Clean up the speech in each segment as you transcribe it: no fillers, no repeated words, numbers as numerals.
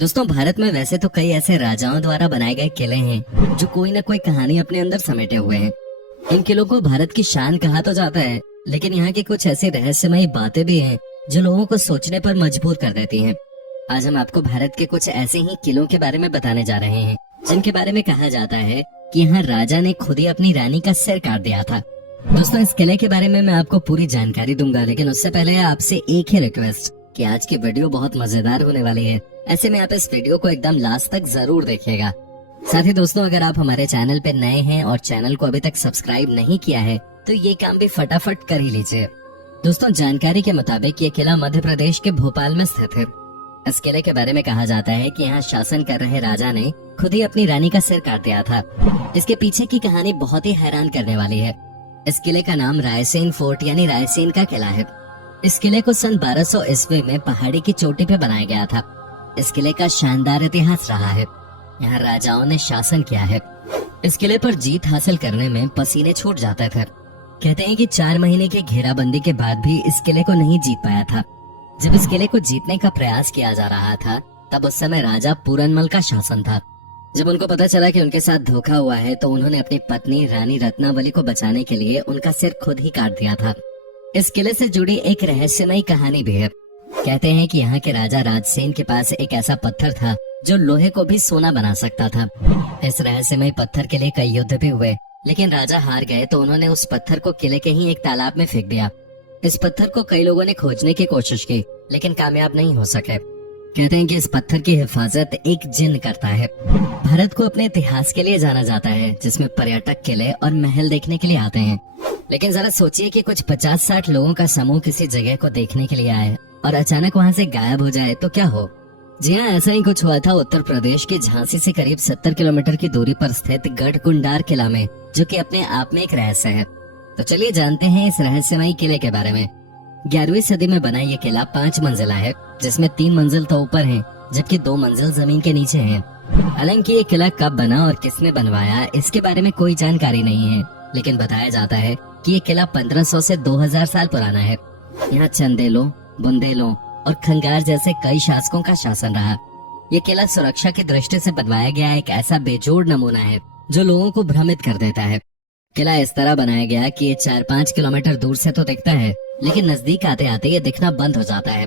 दोस्तों, भारत में वैसे तो कई ऐसे राजाओं द्वारा बनाए गए किले हैं जो कोई न कोई कहानी अपने अंदर समेटे हुए हैं। इन किलों को भारत की शान कहा तो जाता है, लेकिन यहाँ की कुछ ऐसी रहस्यमयी बातें भी हैं जो लोगों को सोचने पर मजबूर कर देती हैं। आज हम आपको भारत के कुछ ऐसे ही किलों के बारे में बताने जा रहे हैं जिनके बारे में कहा जाता है कि यहाँ राजा ने खुद ही अपनी रानी का सिर काट दिया था। दोस्तों, इस किले के बारे में मैं आपको पूरी जानकारी दूंगा, लेकिन उससे पहले आपसे एक ही रिक्वेस्ट कि आज की वीडियो बहुत मजेदार होने वाली है। ऐसे में आप इस वीडियो को एकदम लास्ट तक जरूर देखिएगा। साथ ही दोस्तों, अगर आप हमारे चैनल पे नए हैं और चैनल को अभी तक सब्सक्राइब नहीं किया है तो ये काम भी फटाफट कर ही लीजिए। दोस्तों, जानकारी के मुताबिक ये किला मध्य प्रदेश के भोपाल में स्थित है। इस किले के बारे में कहा जाता है कि यहाँ शासन कर रहे राजा ने खुद ही अपनी रानी का सिर काट दिया था। इसके पीछे की कहानी बहुत ही हैरान करने वाली है। इस किले का नाम रायसेन फोर्ट यानी रायसेन का किला है। इस किले को सन 1200 ईस्वी में पहाड़ी की चोटी पे बनाया गया था। इस किले का शानदार इतिहास रहा है। यहाँ राजाओं ने शासन किया है। इस किले पर जीत हासिल करने में पसीने छूट जाते थे। कहते हैं कि 4 महीने की घेराबंदी के बाद भी इस किले को नहीं जीत पाया था। जब इस किले को जीतने का प्रयास किया जा रहा था तब उस समय राजा पूरनमल का शासन था। जब उनको पता चला कि उनके साथ धोखा हुआ है तो उन्होंने अपनी पत्नी रानी रत्नावली को बचाने के लिए उनका सिर खुद ही काट दिया था। इस किले से जुड़ी एक रहस्यमयी कहानी भी है। कहते हैं कि यहाँ के राजा राजसेन के पास एक ऐसा पत्थर था जो लोहे को भी सोना बना सकता था। इस रहस्यमयी पत्थर के लिए कई युद्ध भी हुए, लेकिन राजा हार गए तो उन्होंने उस पत्थर को किले के ही एक तालाब में फेंक दिया। इस पत्थर को कई लोगों ने खोजने की कोशिश की, लेकिन कामयाब नहीं हो सके। कहते हैं कि इस पत्थर की हिफाजत एक जिन करता है। भारत को अपने इतिहास के लिए जाना जाता है, जिसमें पर्यटक किले और महल देखने के लिए आते हैं। लेकिन जरा सोचिए कि कुछ 50-60 लोगों का समूह किसी जगह को देखने के लिए आए और अचानक वहाँ से गायब हो जाए तो क्या हो। जी हाँ, ऐसा ही कुछ हुआ था उत्तर प्रदेश के झांसी से करीब 70 किलोमीटर की दूरी पर स्थित गढ़कुंडार किला में, जो कि अपने आप में एक रहस्य है। तो चलिए जानते हैं इस रहस्यमयी किले के बारे में। 11वीं सदी में बना ये किला 5 मंजिला है, जिसमें 3 मंजिल तो ऊपर हैं, जबकि 2 मंजिल जमीन के नीचे हैं। हालांकि ये किला कब बना और किसने बनवाया इसके बारे में कोई जानकारी नहीं है, लेकिन बताया जाता है कि ये किला 1500 से 2000 साल पुराना है। यहाँ चंदेलों, बुंदेलों और खंगार जैसे कई शासकों का शासन रहा। ये किला सुरक्षा की दृष्टि से बनवाया गया एक ऐसा बेजोड़ नमूना है जो लोगों को भ्रमित कर देता है। किला इस तरह बनाया गया कि ये 4-5 किलोमीटर दूर से तो दिखता है, लेकिन नजदीक आते आते ये दिखना बंद हो जाता है।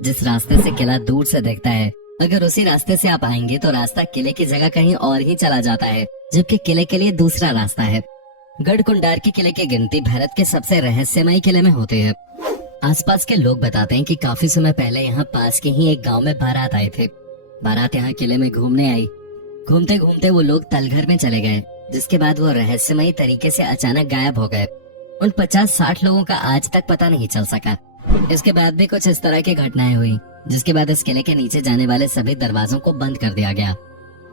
जिस रास्ते से किला दूर से दिखता है, अगर उसी रास्ते से आप आएंगे तो रास्ता किले की जगह कहीं और ही चला जाता है, जबकि किले के लिए दूसरा रास्ता है। गढ़कुंडार के किले की गिनती भारत के सबसे रहस्यमयी किले में होती है। आसपास के लोग बताते हैं कि काफी समय पहले यहाँ पास के ही एक गांव में बारात आए थे। बारात यहाँ किले में घूमने आई। घूमते घूमते वो लोग तलघर में चले गए, जिसके बाद वो रहस्यमयी तरीके से अचानक गायब हो गए। उन 50-60 लोगों का आज तक पता नहीं चल सका। इसके बाद भी कुछ इस तरह की घटनाएं हुई, जिसके बाद इस किले के नीचे जाने वाले सभी दरवाजों को बंद कर दिया गया।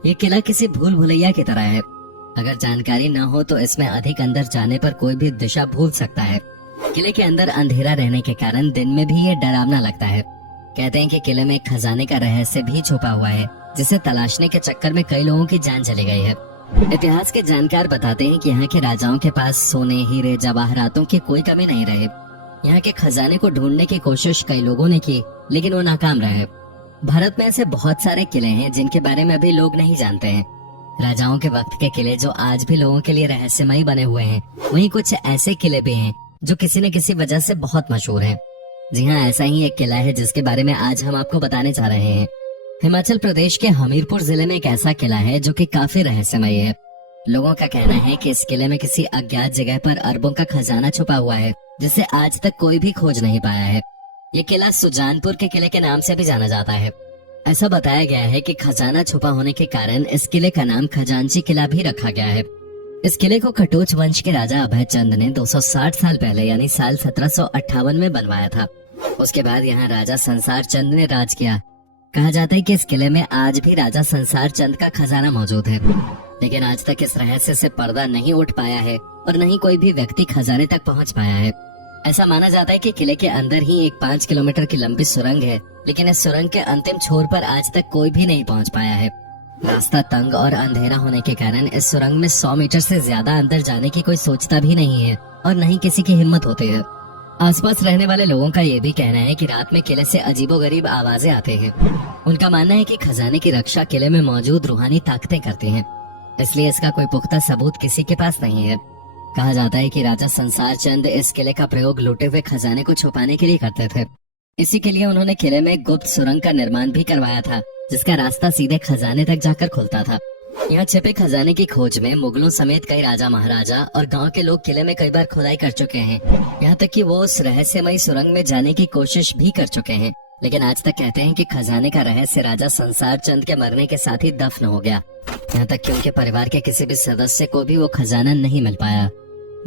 ये किला किसी भूल भुलैया की तरह है। अगर जानकारी न हो तो इसमें अधिक अंदर जाने पर कोई भी दिशा भूल सकता है। किले के अंदर अंधेरा रहने के कारण दिन में भी ये डरावना लगता है। कहते हैं कि किले में एक खजाने का रहस्य भी छुपा हुआ है, जिसे तलाशने के चक्कर में कई लोगों की जान चली गई है। इतिहास के जानकार बताते हैं कि यहाँ के राजाओं के पास सोने, हीरे, जवाहरातों की कोई कमी नहीं रही। यहाँ के खजाने को ढूंढने की कोशिश कई लोगों ने की, लेकिन वो नाकाम रहे। भारत में ऐसे बहुत सारे किले हैं जिनके बारे में अभी लोग नहीं जानते हैं। राजाओं के वक्त के किले जो आज भी लोगों के लिए रहस्यमयी बने हुए हैं, वहीं कुछ ऐसे किले भी हैं जो किसी न किसी वजह से बहुत मशहूर हैं। जी हाँ, ऐसा ही एक किला है जिसके बारे में आज हम आपको बताने जा रहे हैं। हिमाचल प्रदेश के हमीरपुर जिले में एक ऐसा किला है जो कि काफी रहस्यमयी है। लोगों का कहना है कि इस किले में किसी अज्ञात जगह पर अरबों का खजाना छुपा हुआ है, जिसे आज तक कोई भी खोज नहीं पाया है। ये किला सुजानपुर के किले के नाम से भी जाना जाता है। ऐसा बताया गया है कि खजाना छुपा होने के कारण इस किले का नाम खजांची किला भी रखा गया है। इस किले को कटोच वंश के राजा अभय चंद ने 260 साल पहले यानी साल 1758 में बनवाया था। उसके बाद यहाँ राजा संसार चंद ने राज किया। कहा जाता है कि इस किले में आज भी राजा संसार चंद का खजाना मौजूद है, लेकिन आज तक इस रहस्य से पर्दा नहीं उठ पाया है और न ही कोई भी व्यक्ति खजाने तक पहुँच पाया है। ऐसा माना जाता है कि किले के अंदर ही एक 5 किलोमीटर की लंबी सुरंग है, लेकिन इस सुरंग के अंतिम छोर पर आज तक कोई भी नहीं पहुंच पाया है। रास्ता तंग और अंधेरा होने के कारण इस सुरंग में 100 मीटर से ज्यादा अंदर जाने की कोई सोचता भी नहीं है और न ही किसी की हिम्मत होती है। आसपास रहने वाले लोगों का ये भी कहना है कि रात में किले से अजीबोगरीब आवाजें आते हैं। उनका मानना है कि खजाने की रक्षा किले में मौजूद रूहानी ताकतें करती हैं, इसलिए इसका कोई पुख्ता सबूत किसी के पास नहीं है। कहा जाता है कि राजा संसार चंद इस किले का प्रयोग लूटे हुए खजाने को छुपाने के लिए करते थे। इसी के लिए उन्होंने किले में गुप्त सुरंग का निर्माण भी करवाया था, जिसका रास्ता सीधे खजाने तक जाकर खुलता था। यहाँ छिपे खजाने की खोज में मुगलों समेत कई राजा महाराजा और गांव के लोग किले में कई बार खुदाई कर चुके हैं। यहाँ तक कि वो उस रहस्यमयी सुरंग में जाने की कोशिश भी कर चुके हैं, लेकिन आज तक कहते हैं कि खजाने का रहस्य राजा संसार चंद के मरने के साथ ही दफन हो गया। यहाँ तक कि उनके परिवार के किसी भी सदस्य को भी वो खजाना नहीं मिल पाया।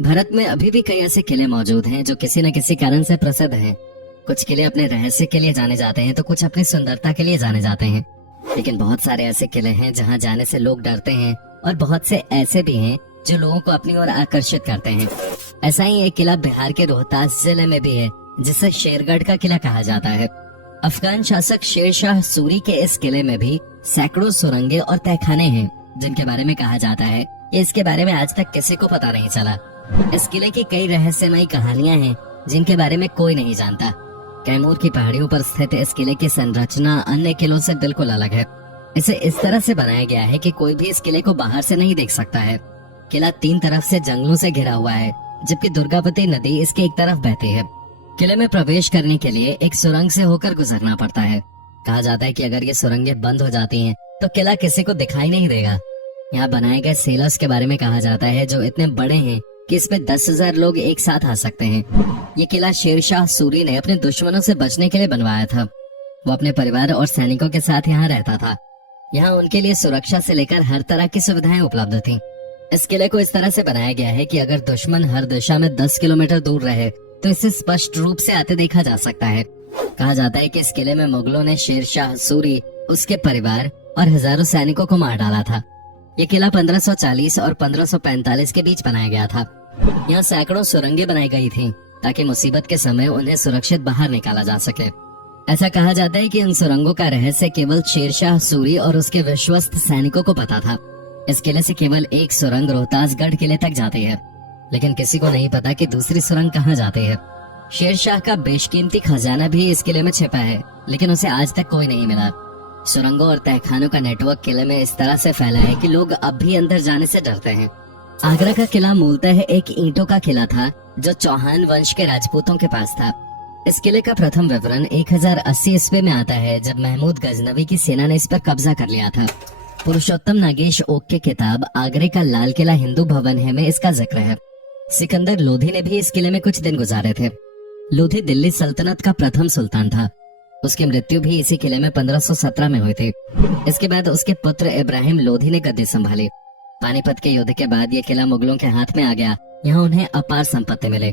भारत में अभी भी कई ऐसे किले मौजूद हैं जो किसी न किसी कारण से प्रसिद्ध हैं। कुछ किले अपने रहस्य के लिए जाने जाते हैं तो कुछ अपनी सुंदरता के लिए जाने जाते हैं, लेकिन बहुत सारे ऐसे किले हैं जहां जाने से लोग डरते हैं और बहुत से ऐसे भी हैं जो लोगों को अपनी ओर आकर्षित करते हैं। ऐसा ही एक किला बिहार के रोहतास जिले में भी है, जिसे शेरगढ़ का किला कहा जाता है। अफगान शासक शेर शाह सूरी के इस किले में भी सैकड़ों सुरंगें और तहखाने हैं, जिनके बारे में कहा जाता है कि इसके बारे में आज तक किसी को पता नहीं चला। इस किले की कई रहस्यमयी कहानियां हैं जिनके बारे में कोई नहीं जानता। कैमूर की पहाड़ियों पर स्थित इस किले की संरचना अन्य किलों से बिल्कुल अलग है। इसे इस तरह से बनाया गया है कि कोई भी इस किले को बाहर से नहीं देख सकता है। किला 3 तरफ से जंगलों से घिरा हुआ है, जबकि दुर्गावती नदी इसके एक तरफ बहती है। किले में प्रवेश करने के लिए एक सुरंग से होकर गुजरना पड़ता है। कहा जाता है कि अगर ये सुरंगें बंद हो जाती हैं, तो किला किसी को दिखाई नहीं देगा। यहाँ बनाए गए सेलर्स के बारे में कहा जाता है जो इतने बड़े हैं कि इसमें 10,000 लोग एक साथ आ सकते हैं। ये किला शेरशाह सूरी ने अपने दुश्मनों से बचने के लिए बनवाया था। वो अपने परिवार और सैनिकों के साथ यहाँ रहता था। यहाँ उनके लिए सुरक्षा से लेकर हर तरह की सुविधाएं उपलब्ध थीं। इस किले को इस तरह से बनाया गया है कि अगर दुश्मन हर दिशा में 10 किलोमीटर दूर रहे तो इसे स्पष्ट रूप से आते देखा जा सकता है। कहा जाता है कि इस किले में मुगलों ने शेरशाह सूरी, उसके परिवार और हजारों सैनिकों को मार डाला था। ये किला 1540 और 1545 के बीच बनाया गया था। यहाँ सैकड़ों सुरंगें बनाई गई थीं ताकि मुसीबत के समय उन्हें सुरक्षित बाहर निकाला जा सके। ऐसा कहा जाता है कि इन सुरंगों का रहस्य केवल शेरशाह सूरी और उसके विश्वस्त सैनिकों को पता था। इस किले से केवल एक सुरंग रोहतासगढ़ किले तक जाती है, लेकिन किसी को नहीं पता कि दूसरी सुरंग कहाँ जाती है। शेरशाह का बेशकीमती खजाना भी इस किले में छिपा है, लेकिन उसे आज तक कोई नहीं मिला। सुरंगों और तहखानों का नेटवर्क किले में इस तरह से फैला है कि लोग अब भी अंदर जाने से डरते हैं। आगरा का किला मूलतः एक ईंटों का किला था जो चौहान वंश के राजपूतों के पास था। इस किले का प्रथम विवरण 1080 ईस्वी में आता है, जब महमूद गजनवी की सेना ने इस पर कब्जा कर लिया था। पुरुषोत्तम नागेश ओक की किताब आगरे का लाल किला हिंदू भवन है में इसका जिक्र है। सिकंदर लोधी ने भी इस किले में कुछ दिन गुजारे थे। लोधी दिल्ली सल्तनत का प्रथम सुल्तान था। उसकी मृत्यु भी इसी किले में 1517 में हुई थी। इसके बाद उसके पुत्र इब्राहिम लोधी ने गद्दी संभाली। पानीपत के युद्ध के बाद ये किला मुगलों के हाथ में आ गया। यहाँ उन्हें अपार संपत्ति मिले।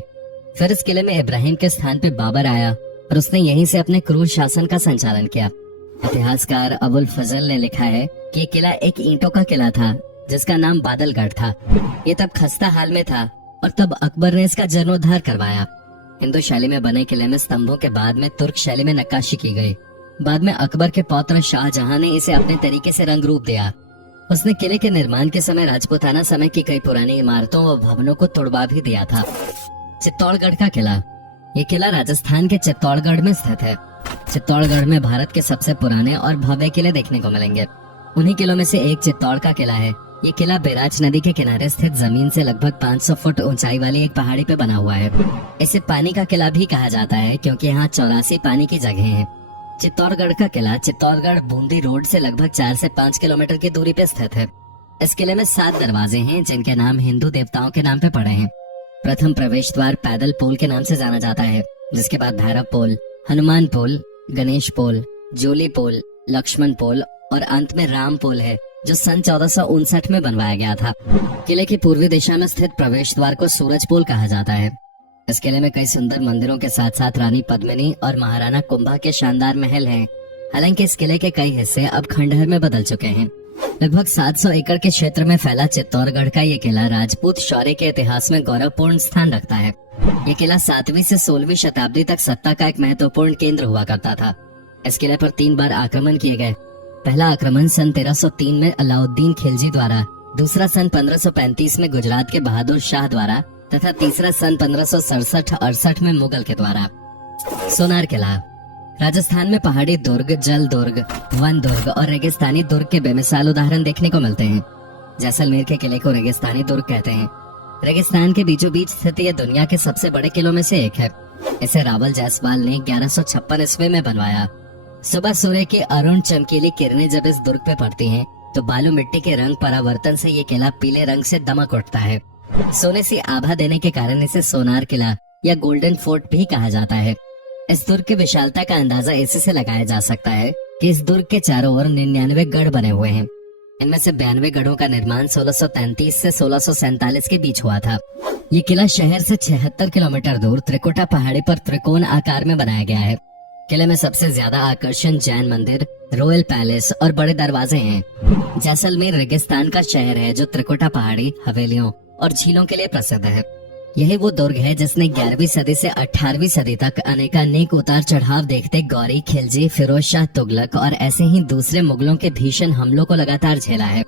फिर इस किले में इब्राहिम के स्थान पे बाबर आया और उसने यहीं से अपने क्रूर शासन का संचालन किया। इतिहासकार अबुल फजल ने लिखा है कि ये किला एक ईंटों का किला था जिसका नाम बादलगढ़ था। ये तब खस्ता हाल में था और तब अकबर ने इसका जीर्णोद्धार करवाया। हिंदू शैली में बने किले में स्तंभों के बाद में तुर्क शैली में नक्काशी की गई। बाद में अकबर के पौत्र शाहजहां ने इसे अपने तरीके से रंग रूप दिया। उसने किले के निर्माण के समय राजपूताना समय की कई पुरानी इमारतों व भवनों को तोड़वा भी दिया था। चित्तौड़गढ़ का किला। ये किला राजस्थान के चित्तौड़गढ़ में स्थित है। चित्तौड़गढ़ में भारत के सबसे पुराने और भव्य किले देखने को मिलेंगे। उन्हीं किलों में से एक चित्तौड़ का किला है। ये किला बैराज नदी के किनारे स्थित जमीन से लगभग 500 फुट ऊंचाई वाली एक पहाड़ी पे बना हुआ है। इसे पानी का किला भी कहा जाता है क्योंकि यहाँ 84 पानी की जगह हैं। चित्तौड़गढ़ का किला चित्तौड़गढ़ बूंदी रोड से लगभग 4 से 5 किलोमीटर की दूरी पे स्थित है। इस किले में 7 दरवाजे हैं जिनके नाम हिंदू देवताओं के नाम पे पड़े हैं। प्रथम प्रवेश द्वार पैदल पोल के नाम से जाना जाता है, जिसके बाद भैरव पोल, हनुमान पोल, गणेश पोल, जोली पोल, लक्ष्मण पोल और अंत में राम पोल है, जो सन 1459 में बनवाया गया था। किले की पूर्वी दिशा में स्थित प्रवेश द्वार को सूरज पोल कहा जाता है। इस किले में कई सुंदर मंदिरों के साथ साथ रानी पद्मिनी और महाराणा कुंभा के शानदार महल हैं। हालांकि इस किले के कई हिस्से अब खंडहर में बदल चुके हैं। लगभग 700 एकड़ के क्षेत्र में फैला चित्तौड़गढ़ का ये किला राजपूत शौर्य के इतिहास में गौरवपूर्ण स्थान रखता है। ये किला 7वीं से 16वीं शताब्दी तक सत्ता का एक महत्वपूर्ण केंद्र हुआ करता था। इस किले पर 3 बार आक्रमण किए गए। पहला आक्रमण सन 1303 में अलाउद्दीन खिलजी द्वारा, दूसरा सन 1535 में गुजरात के बहादुर शाह द्वारा तथा तीसरा सन 1567-68 में मुगल के द्वारा। सोनार किला राजस्थान में पहाड़ी दुर्ग, जल दुर्ग, वन दुर्ग और रेगिस्तानी दुर्ग के बेमिसाल उदाहरण देखने को मिलते हैं। जैसलमेर के किले को रेगिस्तानी दुर्ग कहते हैं। रेगिस्तान के बीचों बीच स्थित यह दुनिया के सबसे बड़े किलों में से एक है। इसे रावल जायसवाल ने 1156 ईस्वी में बनवाया। सुबह सूर्य की अरुण चमकीली किरणें जब इस दुर्ग पे पड़ती हैं, तो बालू मिट्टी के रंग परावर्तन से ये किला पीले रंग से दमक उठता है। सोने सी आभा देने के कारण इसे सोनार किला या गोल्डन फोर्ट भी कहा जाता है। इस दुर्ग की विशालता का अंदाजा इसी से लगाया जा सकता है कि इस दुर्ग के चारों ओर 99 गढ़ बने हुए हैं। इनमें से 92 गढ़ों का निर्माण 1633 से 1647 के बीच हुआ था। ये किला शहर से 76 किलोमीटर दूर त्रिकुटा पहाड़ी पर त्रिकोण आकार में बनाया गया है। किले में सबसे ज्यादा आकर्षण जैन मंदिर, रॉयल पैलेस और बड़े दरवाजे हैं। जैसलमेर रेगिस्तान का शहर है जो त्रिकुटा पहाड़ी, हवेलियों और झीलों के लिए प्रसिद्ध है। यही वो दुर्ग है जिसने 11वीं सदी से 18वीं सदी तक अनेकानेक उतार चढ़ाव देखते गौरी, खिलजी, फिरोज शाह तुगलक और ऐसे ही दूसरे मुगलों के भीषण हमलों को लगातार झेला है।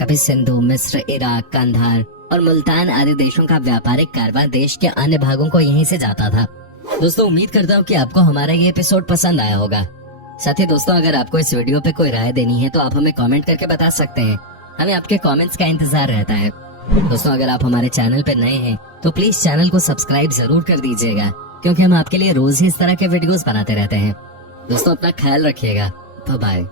कभी सिंधु, मिस्र, इराक, कंधार और मुल्तान आदि देशों का व्यापारिक कारवां देश के अन्य भागों को यहीं से जाता था। दोस्तों, उम्मीद करता हूँ कि आपको हमारा ये एपिसोड पसंद आया होगा। साथ ही दोस्तों, अगर आपको इस वीडियो पे कोई राय देनी है तो आप हमें कमेंट करके बता सकते हैं। हमें आपके कमेंट्स का इंतजार रहता है। दोस्तों, अगर आप हमारे चैनल पे नए हैं तो प्लीज चैनल को सब्सक्राइब जरूर कर दीजिएगा, क्योंकि हम आपके लिए रोज ही इस तरह के वीडियोस बनाते रहते हैं। दोस्तों, अपना ख्याल रखिएगा। बाय।